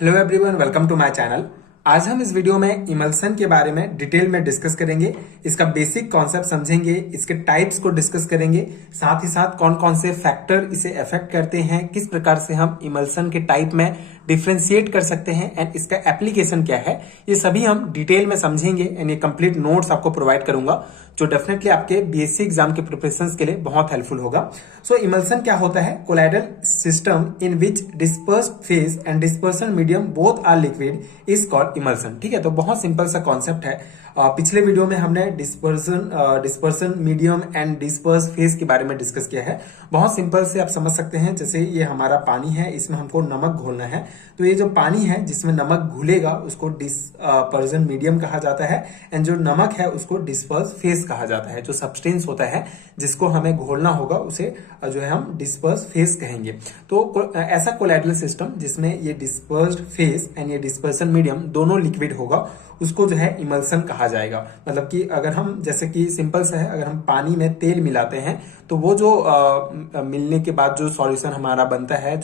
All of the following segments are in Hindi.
Hello everyone, welcome to my channel. आज हम इस वीडियो में इमल्सन के बारे में डिटेल में डिस्कस करेंगे। इसका बेसिक कॉन्सेप्ट समझेंगे, इसके टाइप्स को डिस्कस करेंगे, साथ ही साथ कौन कौन से फैक्टर इसे अफेक्ट करते हैं, किस प्रकार से हम इमल्सन के टाइप में डिफ्रेंशिएट कर सकते हैं एंड इसका एप्लीकेशन क्या है, ये सभी हम डिटेल में समझेंगे एंड ये कंप्लीट नोट्स आपको प्रोवाइड करूंगा जो डेफिनेटली आपके बीएससी एग्जाम के प्रिपरेशन के लिए बहुत हेल्पफुल होगा। सो इमल्सन क्या होता है? Colloidal system in which dispersed phase and dispersion medium both are liquid is called emulsion. ठीक है, तो बहुत सिंपल सा कॉन्सेप्ट है। पिछले वीडियो में हमने dispersion medium and disperse phase के बारे में डिस्कस किया है। बहुत सिंपल से आप समझ सकते हैं, जैसे ये हमारा पानी है, इसमें हमको नमक घोलना है, तो ये जो पानी है जिसमें नमक घुलेगा उसको डिस्पर्सन मीडियम कहा जाता है एंड जो नमक है उसको डिस्पर्स फेज कहा जाता है। जो सब्सटेंस होता है जिसको हमें घोलना होगा उसे जो है हम डिस्पर्स फेज कहेंगे। तो ऐसा कोलाइडल सिस्टम जिसमें ये डिस्पर्स्ड फेज एंड ये डिस्पर्सन मीडियम दोनों लिक्विड होगा उसको जो है इमल्सन कहा जाएगा। मतलब कि अगर हम, जैसे कि सिंपल सा है, अगर हम पानी में तेल मिलाते हैं तो वो जो मिलने के बाद जो सॉल्यूशन हमारा बनता है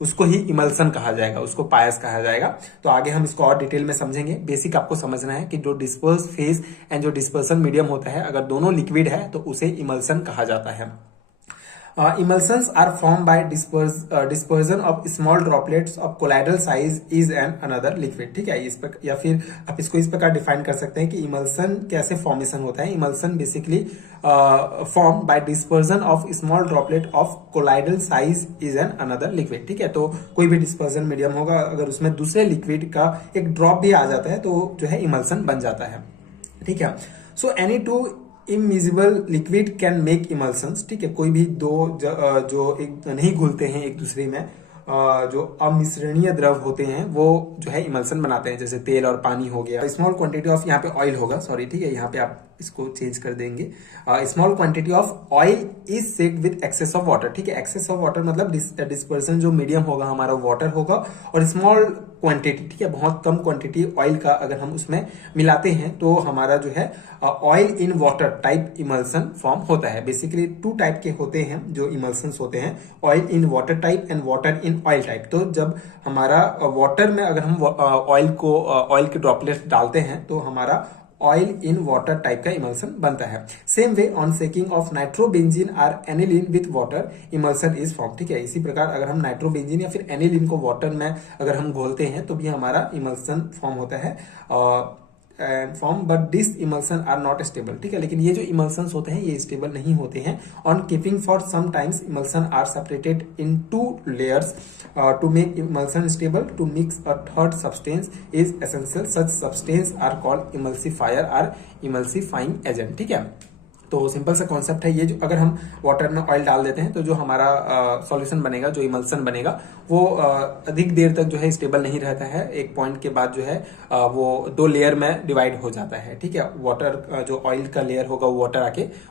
उसको ही इमल्सन कहा जाएगा, उसको पायस कहा जाएगा। तो आगे हम इसको और डिटेल में समझेंगे। बेसिक आपको समझना है कि जो डिस्पर्स फेज एंड जो डिस्पर्सन मीडियम होता है, अगर दोनों लिक्विड है तो उसे इमल्सन कहा जाता है। Emulsions are formed by dispersion of small droplets of colloidal size is an another liquid। ठीक है, इस पर या फिर आप इसको इस प्रकार डिफाइन कर सकते हैं कि इमल्सन कैसे फॉर्मेशन होता है। Emulsion basically form by dispersion of small droplet of colloidal size is an another liquid. ठीक है, तो कोई भी डिस्पर्जन मीडियम होगा, अगर उसमें दूसरे लिक्विड का एक ड्रॉप भी आ जाता है तो जो है इमल्सन बन जाता है। ठीक है, so any two immiscible liquid can make emulsions. ठीक है, कोई भी दो जो एक नहीं घुलते हैं एक दूसरे में, जो अमिश्रणीय द्रव होते हैं वो जो है इमल्सन बनाते हैं, जैसे तेल और पानी हो गया। स्मॉल क्वांटिटी ऑफ, यहाँ पे ऑयल होगा, सॉरी, ठीक है, यहाँ पे आप इसको चेंज कर देंगे। Small quantity of oil is set with excess of water. ठीक है, एक्सेस ऑफ वाटर मतलब डिस्पर्सन जो मीडियम होगा हमारा वाटर होगा, और स्मॉल क्वांटिटी, ठीक है, बहुत कम क्वांटिटी ऑयल का अगर हम उसमें मिलाते हैं तो हमारा जो है oil in water type emulsion form होता है। बेसिकली टू टाइप के होते हैं जो इमल्सन्स होते हैं, oil in water type and water in oil type. तो जब हमारा वाटर में अगर हम ऑयल के ड्रॉपलेट्स डालते हैं तो हमारा ऑयल इन वाटर टाइप का इमल्सन बनता है। Same way on shaking of nitrobenzene or aniline with water emulsion is form. ठीक है, इसी प्रकार अगर हम नाइट्रोबेंजीन या फिर एनिलीन को वाटर में अगर हम घोलते हैं तो भी हमारा इमल्सन फॉर्म होता है form, but this emulsion are not stable. ठीक है, लेकिन ये जो इमल्सन्स होते हैं ये स्टेबल नहीं होते हैं। On keeping for some times emulsion are separated in two layers to make emulsion stable. To mix a third substance is essential. Such substance are called emulsifier or emulsifying agent. ठीक है, तो सिंपल सा कॉन्सेप्ट है ये। जो अगर हम वाटर में ऑयल डाल देते हैं तो जो हमारा सॉल्यूशन बनेगा, जो इमल्सन बनेगा, वो अधिक देर तक जो है स्टेबल नहीं रहता है। एक पॉइंट के बाद जो है वो दो लेयर में डिवाइड हो जाता है। ठीक है, वाटर जो ऑयल का लेयर होगा वो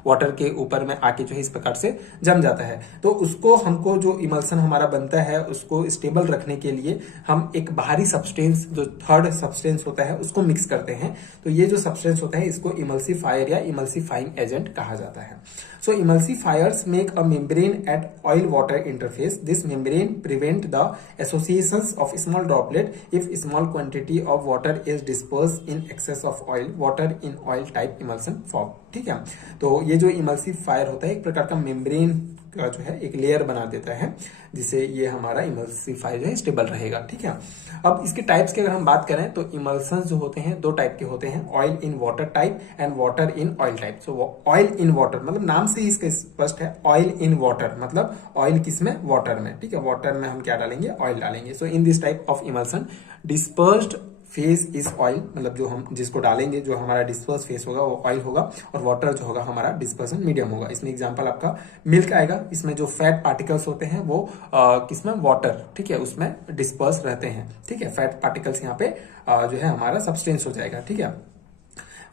वाटर के ऊपर में आके जो है इस प्रकार से जम जाता है। तो उसको हमको जो इमल्सन हमारा बनता है उसको स्टेबल रखने के लिए हम एक बाहरी सब्सटेंस, जो थर्ड सब्सटेंस होता है, उसको मिक्स करते हैं। तो ये जो सब्सटेंस होता है इसको इमल्सिफायर या इमल्सिफाइंग एजेंट कहा जाता है। So emulsifiers make a membrane at oil-water interface. This membrane prevent the associations of small droplet if small quantity of water is dispersed in excess of oil. Water in oil type emulsion form. ठीक है, तो ये जो इमल्सिफायर होता है एक प्रकार का मेम्ब्रेन का जो है एक लेयर बना देता है जिससे ये हमारा इमल्सिफायर जो है स्टेबल रहेगा। ठीक है, अब इसके टाइप्स की अगर हम बात करें तो इमल्सन्स जो होते हैं दो टाइप के होते हैं, oil in water type and water in oil type. So oil in water मतलब नाम से ही इसका स्पष्ट है, ऑयल इन वाटर मतलब ऑयल किसमें? वाटर में। ठीक है, वाटर में हम क्या डालेंगे? ऑयल डालेंगे। So in this type of emulsion dispersed phase is oil, मतलब जो हम जिसको डालेंगे, जो हमारा डिस्पर्स फेज होगा वो ऑयल होगा, और वाटर जो होगा हमारा डिस्पर्सन मीडियम होगा। इसमें एग्जांपल आपका मिल्क आएगा। इसमें जो फैट पार्टिकल्स होते हैं वो किसमें? वाटर। ठीक है, उसमें डिस्पर्स रहते हैं। ठीक है, फैट पार्टिकल्स यहाँ पे जो है हमारा सब्सटेंस हो जाएगा। ठीक है,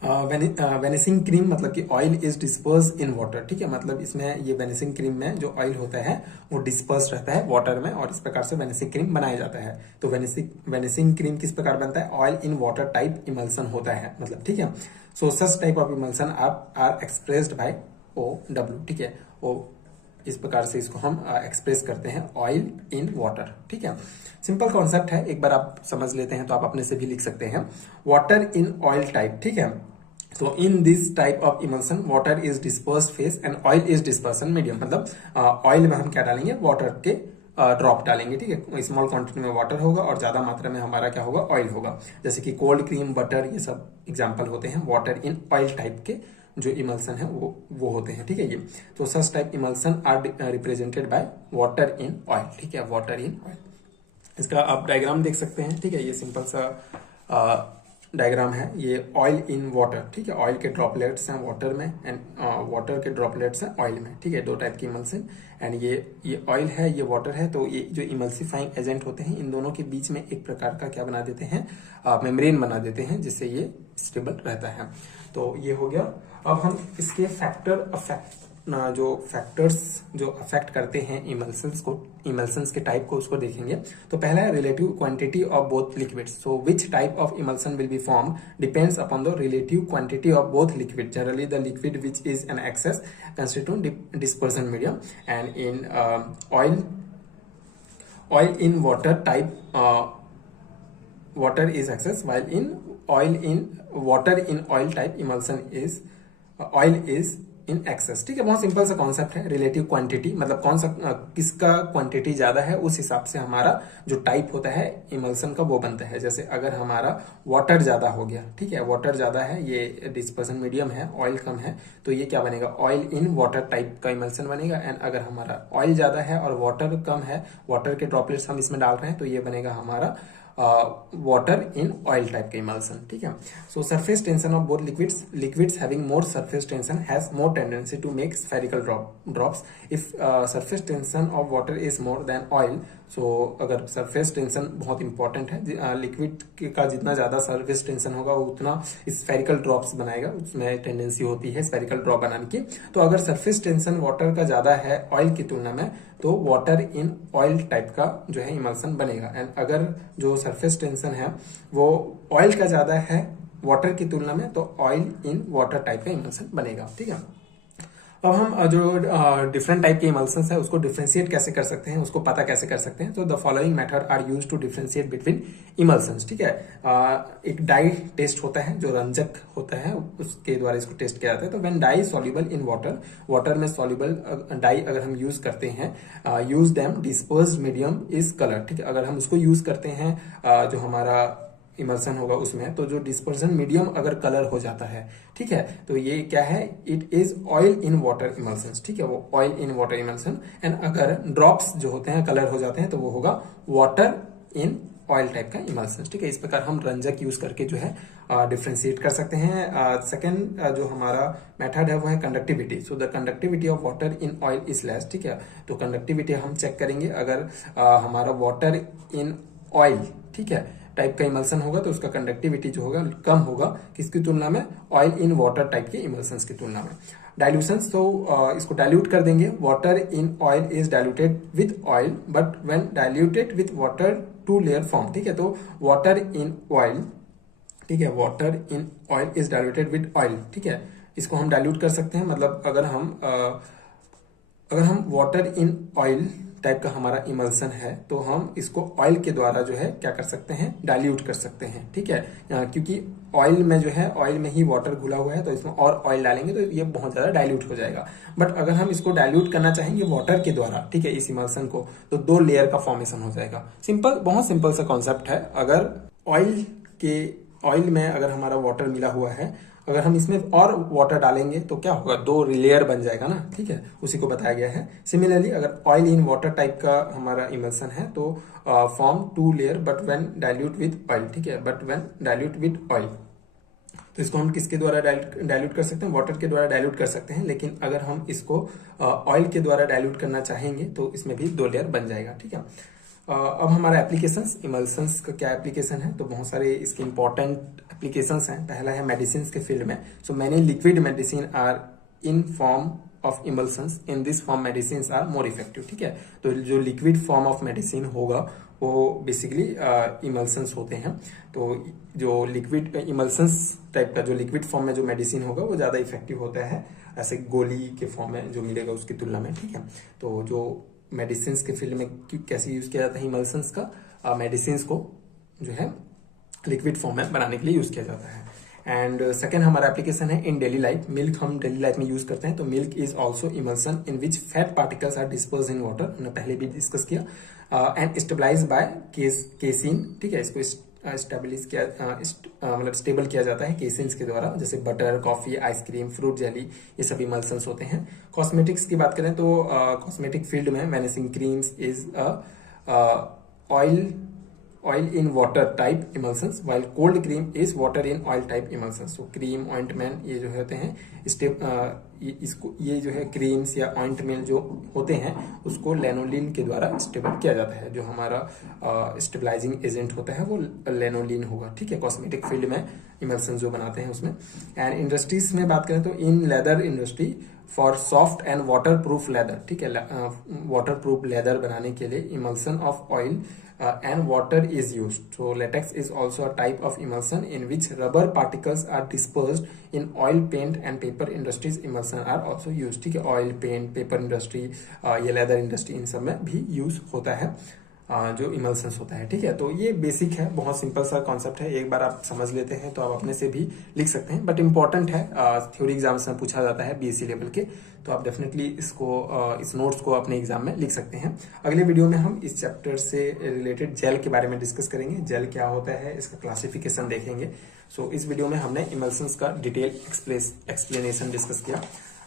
वेनिसिंग क्रीम मतलब कि oil is disperse in water. ठीक है, मतलब इसमें ये वेनिसिंग क्रीम में जो ऑयल होता है वो डिस्पर्स रहता है वाटर में, और इस प्रकार से वेनिसिंग क्रीम बनाया जाता है। तो वेनिसिंग क्रीम किस प्रकार बनता है? Oil in water type emulsion होता है, मतलब। ठीक है, so such type of emulsion are expressed by OW। ठीक है, ओ इस प्रकार से इसको हम एक्सप्रेस करते हैं, ऑयल इन वाटर। ठीक है, सिंपल कॉन्सेप्ट है, एक बार आप समझ लेते हैं तो आप अपने से भी लिख सकते हैं, वाटर इन ऑयल टाइप। ठीक है, so in this type of emulsion water is dispersed phase and oil is dispersion medium। मतलब ऑयल में हम क्या डालेंगे, वाटर के ड्रॉप डालेंगे। ठीक है, स्मॉल क्वांटिटी में वाटर होगा और ज्यादा मात्रा में हमारा क्या होगा, ऑयल होगा। जैसे कि कोल्ड क्रीम, बटर, ये सब एग्जांपल होते हैं वाटर इन ऑयल टाइप के जो इमल्सन है वो होते हैं। ठीक है, ये तो such type emulsion are represented by water in oil. ठीक है, वाटर इन ऑयल, इसका आप डायग्राम देख सकते हैं। ठीक है, ये सिंपल सा डायग्राम है, ये ऑयल इन वाटर। ठीक है, ऑयल के ड्रॉपलेट्स हैं वाटर में एंड वाटर के ड्रॉपलेट्स हैं ऑयल में। ठीक है, दो टाइप की इमल्सन, एंड ये ऑयल है, ये वाटर है। तो ये जो इमल्सिफाइंग एजेंट होते हैं, इन दोनों के बीच में एक प्रकार का क्या बना देते हैं, मेम्ब्रेन बना देते हैं, जिससे ये स्टेबल रहता है। तो ये हो गया। अब हम इसके जो फैक्टर्स जो अफेक्ट करते हैं इमल्सन्स के टाइप को, उसको देखेंगे। तो पहला है relative quantity of both liquids. So which type of emulsion will be form depends upon the relative quantity of both liquid. Generally the liquid which is an excess constitute dispersion medium, and in oil in water type water is excess, while in water in oil type emulsion is oil is in excess. ठीक है, बहुत सिंपल सा कॉन्सेप्ट है, रिलेटिव क्वांटिटी मतलब कौन सा किसका क्वांटिटी ज्यादा है, उस हिसाब से हमारा जो टाइप होता है इमल्सन का वो बनता है। जैसे अगर हमारा वाटर ज्यादा हो गया, ठीक है, वाटर ज्यादा है, ये डिस्पर्सन मीडियम है, ऑयल कम है, तो ये क्या बनेगा, ऑयल इन वाटर टाइप का इमल्सन बनेगा। एंड अगर हमारा ऑयल ज्यादा है और वाटर कम है, वाटर के ड्रॉपलेट्स हम इसमें डाल रहे हैं, तो ये बनेगा हमारा water in oil type का emulsion। ठीक है, so surface tension of both liquids having more surface tension has more tendency to make spherical drops if surface tension of water is more than oil। so अगर surface tension बहुत इंपॉर्टेंट है, लिक्विड का जितना ज्यादा surface tension होगा उतना spherical drops बनाएगा, उसमें टेंडेंसी होती है spherical drop बनाने की। तो अगर surface tension वाटर का ज्यादा है ऑयल की तुलना में, तो वाटर इन ऑयल टाइप का जो है इमल्सन बनेगा। एंड अगर जो सरफेस टेंशन है वो ऑयल का ज्यादा है वाटर की तुलना में, तो ऑयल इन वाटर टाइप का इमल्सन बनेगा। ठीक है, अब हम जो डिफरेंट टाइप के इमल्सन्स है उसको डिफ्रेंशिएट कैसे कर सकते हैं, उसको पता कैसे कर सकते हैं। तो the following method are used to differentiate between emulsions. ठीक है, एक डाई टेस्ट होता है जो रंजक होता है, उसके द्वारा इसको टेस्ट किया जाता है। तो when dye soluble in water में सॉल्युबल डाई अगर हम यूज करते हैं, use them dispersed medium is colour. ठीक है, अगर हम उसको यूज करते हैं जो हमारा इमल्सन होगा उसमें, तो जो डिस्पर्सन मीडियम अगर कलर हो जाता है, ठीक है, तो ये क्या है, it is oil in water emulsion. ठीक है, वो oil in water emulsion. And अगर ड्रॉप्स जो होते हैं कलर हो जाते हैं, तो वो होगा वाटर इन ऑयल टाइप का इमल्सन। ठीक है, इस प्रकार हम रंजक यूज करके जो है डिफ्रेंशिएट कर सकते हैं। सेकेंड जो हमारा मेथड है वो है conductivity. So the conductivity of water in oil is less. ठीक है, तो कंडक्टिविटी हम चेक करेंगे, अगर हमारा वाटर इन ऑयल, ठीक है, टाइप का इमल्सन होगा तो उसका कंडक्टिविटी जो होगा कम होगा, किसकी तुलना में, ऑयल इन वाटर टाइप के इमल्सन्स की तुलना में। डाइल्यूशन, तो इसको डाइल्यूट कर देंगे। Water in oil is diluted with oil but when diluted with water two layer form. ठीक है, तो वाटर इन ऑयल, ठीक है, water in oil is diluted with oil. ठीक है, इसको हम डाइल्यूट कर सकते हैं, मतलब अगर हम वाटर इन ऑयल टाइप का हमारा इमल्सन है, तो हम इसको ऑयल के द्वारा जो है क्या कर सकते हैं, डाइल्यूट कर सकते हैं। ठीक है, क्योंकि ऑयल में जो है, ऑयल में ही वाटर घुला हुआ है, तो इसमें और ऑयल डालेंगे तो ये बहुत ज्यादा डाइल्यूट हो जाएगा। बट अगर हम इसको डाइल्यूट करना चाहेंगे वाटर के द्वारा, ठीक है, इस इमल्सन को, तो 2 लेयर का फॉर्मेशन हो जाएगा। सिंपल, बहुत सिंपल सा कॉन्सेप्ट है। अगर ऑयल में अगर हमारा वाटर मिला हुआ है, अगर हम इसमें और वाटर डालेंगे तो क्या होगा, 2 लेयर बन जाएगा ना। ठीक है, उसी को बताया गया है। सिमिलरली अगर ऑयल इन वाटर टाइप का हमारा इमल्सन है, तो form 2 layer but when dilute with oil. ठीक है, but when dilute with oil, तो इसको हम किसके द्वारा डाइल्यूट कर सकते हैं, वाटर के द्वारा डाइल्यूट कर सकते हैं। लेकिन अगर हम इसको ऑयल के द्वारा डाइल्यूट करना चाहेंगे तो इसमें भी 2 लेयर बन जाएगा। ठीक है, अब हमारा एप्लीकेशंस, इमल्सन्स का क्या एप्लीकेशन है, तो बहुत सारे इसके इंपॉर्टेंट एप्लीकेशंस हैं। पहला है मेडिसिन के फील्ड में। So many liquid medicine are in form of emulsions, in this form medicine are more effective. ठीक है, तो जो लिक्विड फॉर्म ऑफ मेडिसिन होगा वो बेसिकली इमल्सन्स होते हैं। तो जो लिक्विड इमल्सन्स टाइप का जो लिक्विड फॉर्म में जो मेडिसिन होगा वो ज़्यादा इफेक्टिव होता है ऐसे गोली के फॉर्म में जो मिलेगा उसकी तुलना में, ठीक है। तो जो मेडिसिन के फील्ड में कैसे यूज किया जाता है इमल्सन्स का, मेडिसिन को जो है लिक्विड फॉर्म में बनाने के लिए यूज किया जाता है। एंड सेकेंड हमारा एप्लीकेशन है इन डेली लाइफ। मिल्क हम डेली लाइफ में यूज करते हैं, तो milk is also emulsion in which fat particles are disperse in water, हमने पहले भी डिस्कस किया। एंड स्टेबलाइज बाय केसिन, ठीक है। इसको स्टेबलाइज किया मतलब स्टेबल किया जाता है केसिन्स के द्वारा, जैसे butter, coffee, ice cream, fruit jelly, ये सभी इमल्सन्स होते हैं। कॉस्मेटिक्स की बात करें तो कॉस्मेटिक फील्ड में vanishing creams is oil in water type emulsions, while cold cream is water in oil type emulsions. तो क्रीम, ऑइंटमेंट ये जो होते हैं इसको ये जो है क्रीम्स या ऑइंटमेंट जो होते हैं उसको लेनोलिन के द्वारा स्टेबल किया जाता है। जो हमारा स्टेबलाइजिंग एजेंट होता है वो लेनोलिन होगा, ठीक है। कॉस्मेटिक फील्ड में इमल्सन जो बनाते हैं उसमें। एंड इंडस्ट्रीज में बात करें तो in leather industry for soft and water proof leather, ठीक है। वाटर प्रूफ लेदर बनाने के लिए emulsion of oil and water is used. So latex is also a type of emulsion in which rubber particles are dispersed in oil, paint and paper industries. Emulsion are also used, ठीक है। ऑयल, पेंट, पेपर इंडस्ट्री, ये लेदर इंडस्ट्री, इन सब में भी यूज होता है जो इमल्सन्स होता है, ठीक है। तो ये बेसिक है, बहुत सिंपल सा कॉन्सेप्ट है। एक बार आप समझ लेते हैं तो आप अपने से भी लिख सकते हैं, बट इंपॉर्टेंट है, थ्योरी एग्जाम्स में पूछा जाता है बीएससी लेवल के, तो आप डेफिनेटली इस नोट्स को अपने एग्जाम में लिख सकते हैं। अगले वीडियो में हम इस चैप्टर से रिलेटेड जेल के बारे में डिस्कस करेंगे। जेल क्या होता है, इसका क्लासिफिकेशन देखेंगे। सो इस वीडियो में हमने इमल्सन्स का डिटेल एक्सप्लेनेशन डिस्कस किया।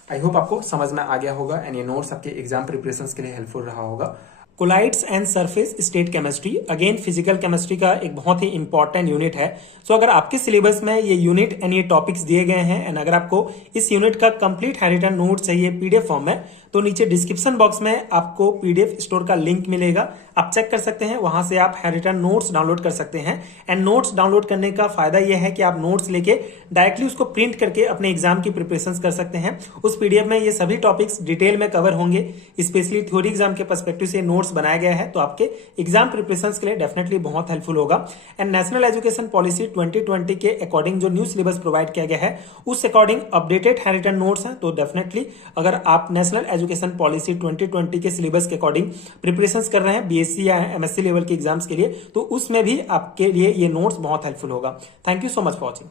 आई होप आपको समझ में आ गया होगा एंड ये नोट्स आपके एग्जाम प्रिपरेशन के लिए हेल्पफुल रहा होगा। Colloids and surface state chemistry, again physical chemistry का एक बहुत ही इंपॉर्टेंट यूनिट है। सो अगर आपके सिलेबस में ये यूनिट एंड ये टॉपिक्स दिए गए हैं एंड अगर आपको इस यूनिट का कंप्लीट हैंडरिटन नोट चाहिए पीडीएफ फॉर्म में, तो नीचे डिस्क्रिप्शन बॉक्स में आपको पीडीएफ स्टोर का लिंक मिलेगा, आप चेक कर सकते हैं, वहां से आप हैंडरिटन नोट्स डाउनलोड कर सकते हैं। एंड नोट्स डाउनलोड करने का फायदा यह है कि आप नोट्स लेके डायरेक्टली उसको प्रिंट करके अपने एग्जाम की प्रिपरेशन कर सकते हैं। उस पीडीएफ में ये सभी टॉपिक्स डिटेल में कवर होंगे, स्पेशली थ्योरी एग्जाम के पर्सपेक्टिव से नोट्स बनाया गया है, तो आपके एग्जाम प्रिपरेशन के लिए डेफिनेटली बहुत हेल्पफुल होगा। एंड नेशनल एजुकेशन पॉलिसी 2020 के अकॉर्डिंग जो न्यू सिलेबस प्रोवाइड किया गया है उस अकॉर्डिंग अपडेटेड हैंडरिटन नोट्स हैं, तो डेफिनेटली अगर आप नेशनल एजुकेशन पॉलिसी 2020 के सिलेबस के अकॉर्डिंग प्रिपरेशन कर रहे हैं बीएससी या एमएससी लेवल के एग्जाम्स के लिए, तो उसमें भी आपके लिए ये नोट्स बहुत हेल्पफुल होगा। Thank you so much for watching.